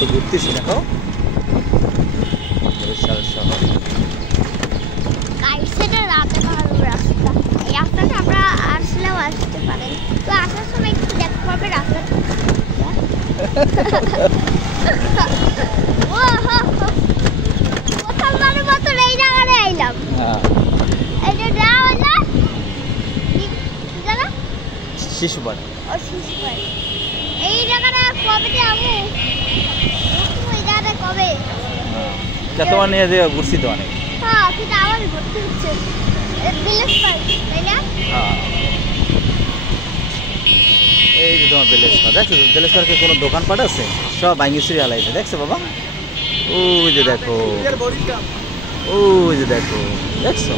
তো ঘুরতেছি দেখো বরিশাল শহর। কাইসেটা রাতে ভালো রাস্তা, এই রাস্তাটা আমরা আসলেও আসতে পারেন, তো আসার সময় একটু দেখতে পাবে রাস্তাটা। প্রথমবারের মতো এই জায়গায় আইলাম। এটা দেওয়া হলো কি জায়গা? শিশুবাড়ি। ও শিশুবাড়ি। এই জায়গাটা কবে যাবো? ওই জায়গাটা কবে? তোমার নিয়ে যে ঘুরছি তো অনেক। হ্যাঁ, কিন্তু আবার ঘুরতে হচ্ছে ভিলেজ পার্ক, তাই না? এই যে তোমার ভিলেজ পার্ক, দেখছো ভিলেজ পার্কে কোনো দোকানপাট আছে? সব ভাঙিচুরি হালাইছে, দেখছো বাবা? ওই যে দেখো, ওই যে দেখো, দেখছো